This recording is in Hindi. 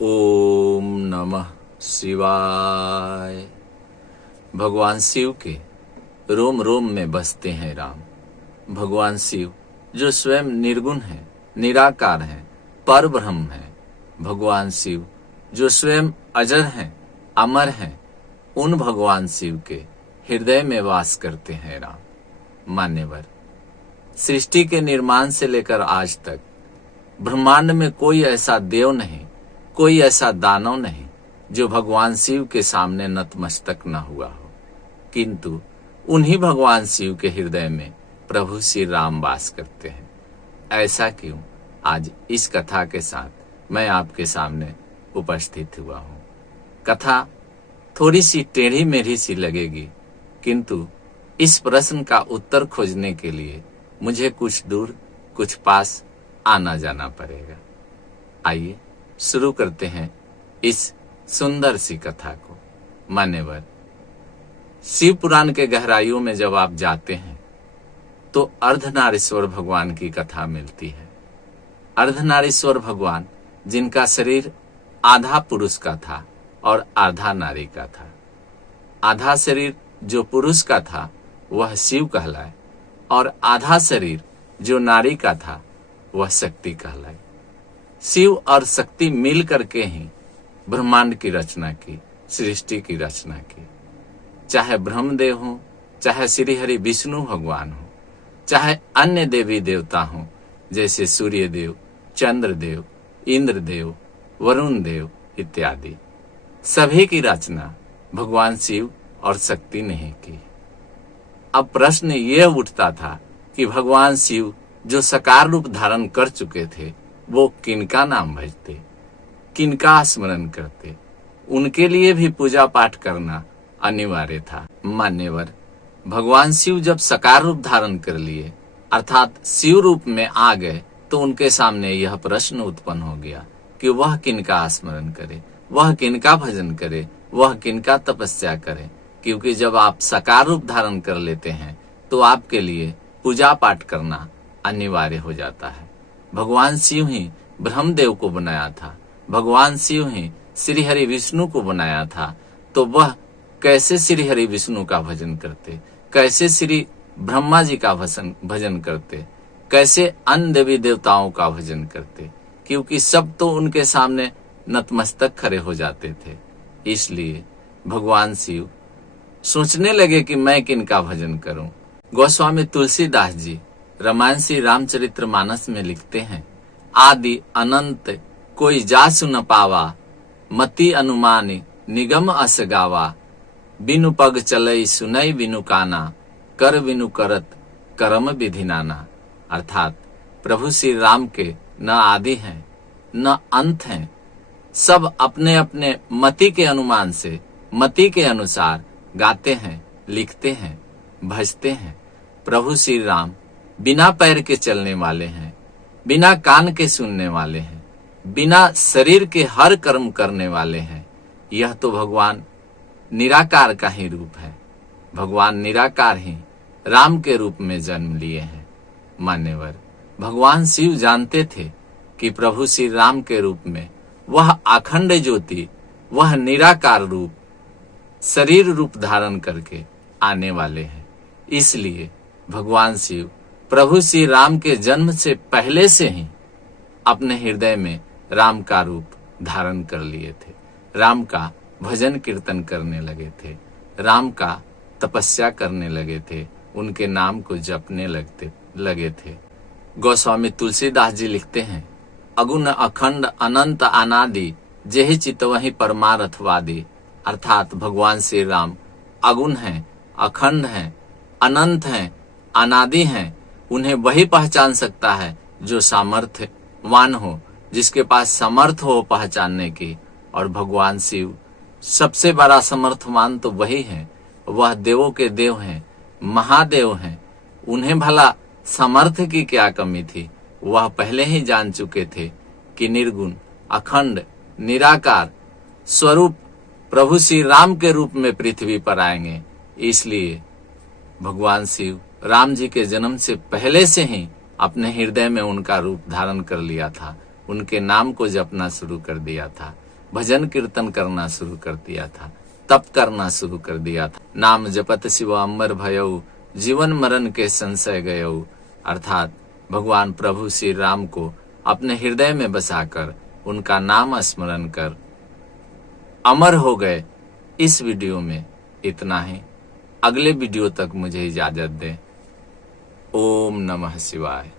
ओम नमः शिवाय। भगवान शिव के रोम रोम में बसते हैं राम। भगवान शिव जो स्वयं निर्गुण है, निराकार है, परब्रह्म है। भगवान शिव जो स्वयं अजर हैं, अमर हैं, उन भगवान शिव के हृदय में वास करते हैं राम। मान्यवर, सृष्टि के निर्माण से लेकर आज तक ब्रह्मांड में कोई ऐसा देव नहीं, कोई ऐसा दानव नहीं जो भगवान शिव के सामने नतमस्तक न हुआ हो, किंतु उन्हीं भगवान शिव के हृदय में प्रभु श्री राम वास करते हैं। ऐसा क्यों? आज इस कथा के साथ मैं आपके सामने उपस्थित हुआ हूँ। कथा थोड़ी सी टेढ़ी मेढ़ी सी लगेगी, किंतु इस प्रश्न का उत्तर खोजने के लिए मुझे कुछ दूर कुछ पास आना जाना पड़ेगा। आइए शुरू करते हैं इस सुंदर सी कथा को। मान्यवर, शिव पुराण के गहराइयों में जब आप जाते हैं तो अर्धनारीश्वर भगवान की कथा मिलती है। अर्धनारीश्वर भगवान जिनका शरीर आधा पुरुष का था और आधा नारी का था। आधा शरीर जो पुरुष का था वह शिव कहलाए और आधा शरीर जो नारी का था वह शक्ति कहलाए। शिव और शक्ति मिल करके ही ब्रह्मांड की रचना की, सृष्टि की रचना की। चाहे ब्रह्मदेव हो, चाहे श्री हरि विष्णु भगवान हो, चाहे अन्य देवी देवता हो जैसे सूर्यदेव, चंद्रदेव, इंद्रदेव, वरुण देव इत्यादि, सभी की रचना भगवान शिव और शक्ति ने ही की। अब प्रश्न यह उठता था कि भगवान शिव जो साकार रूप धारण कर चुके थे वो किनका नाम भजते, किनका स्मरण करते? उनके लिए भी पूजा पाठ करना अनिवार्य था। मान्यवर, भगवान शिव जब साकार रूप धारण कर लिए अर्थात शिव रूप में आ गए तो उनके सामने यह प्रश्न उत्पन्न हो गया कि वह किनका स्मरण करे, वह किनका भजन करे, वह किनका तपस्या करे। क्योंकि जब आप साकार रूप धारण कर लेते हैं तो आपके लिए पूजा पाठ करना अनिवार्य हो जाता है। भगवान शिव ही ब्रह्मदेव को बनाया था, भगवान शिव ही श्री हरि विष्णु को बनाया था, तो वह कैसे श्री हरि विष्णु का भजन करते, कैसे श्री ब्रह्मा जी का भजन करते, कैसे अन्य देवी देवताओं का भजन करते? क्योंकि सब तो उनके सामने नतमस्तक खड़े हो जाते थे। इसलिए भगवान शिव सोचने लगे कि मैं किनका भजन करूं। गोस्वामी तुलसीदास जी रामायण श्री रामचरितमानस में लिखते हैं, आदि अनंत कोई जासु न पावा, मति अनुमानी निगम अस गावा, बिनु पग चलई सुनई बिनु काना, कर बिनु करत कर्म विधि नाना। अर्थात प्रभु श्री राम के न आदि हैं न अंत हैं, सब अपने अपने मति के अनुमान से, मति के अनुसार गाते हैं, लिखते हैं, भजते हैं। प्रभु श्री राम बिना पैर के चलने वाले हैं, बिना कान के सुनने वाले हैं, बिना शरीर के हर कर्म करने वाले हैं। यह तो भगवान निराकार का ही रूप है। भगवान निराकार ही राम के रूप में जन्म लिए हैं। मान्यवर, भगवान शिव जानते थे कि प्रभु श्री राम के रूप में वह अखंड ज्योति, वह निराकार रूप शरीर रूप धारण करके आने वाले हैं। इसलिए भगवान शिव प्रभु श्री राम के जन्म से पहले से ही अपने हृदय में राम का रूप धारण कर लिए थे, राम का भजन कीर्तन करने लगे थे, राम का तपस्या करने लगे थे, उनके नाम को जपने लगे थे। गोस्वामी तुलसीदास जी लिखते हैं, अगुण अखंड अनंत अनादि जेहि चित वही परमार्थवादी। अर्थात भगवान श्री राम अगुण हैं, अखंड हैं, अनंत हैं, अनादि हैं। उन्हें वही पहचान सकता है जो सामर्थ्यवान हो, जिसके पास समर्थ हो पहचानने की। और भगवान शिव सबसे बड़ा समर्थवान तो वही है। वह देवों के देव हैं, महादेव हैं। उन्हें भला समर्थ की क्या कमी थी? वह पहले ही जान चुके थे कि निर्गुण, अखंड, निराकार स्वरूप प्रभु श्री राम के रूप में पृथ्वी पर आएंगे। इसलिए भगवान शिव राम जी के जन्म से पहले से ही अपने हृदय में उनका रूप धारण कर लिया था, उनके नाम को जपना शुरू कर दिया था। भजन कीर्तन करना शुरू कर दिया था, तप करना शुरू कर दिया था। नाम जपत शिव अमर भयऊ, जीवन मरण के संशय गयऊ। अर्थात भगवान प्रभु श्री राम को अपने हृदय में बसाकर उनका नाम स्मरण कर अमर हो गए। इस वीडियो में इतना ही। अगले वीडियो तक मुझे इजाजत दें। ओम नमः शिवाय।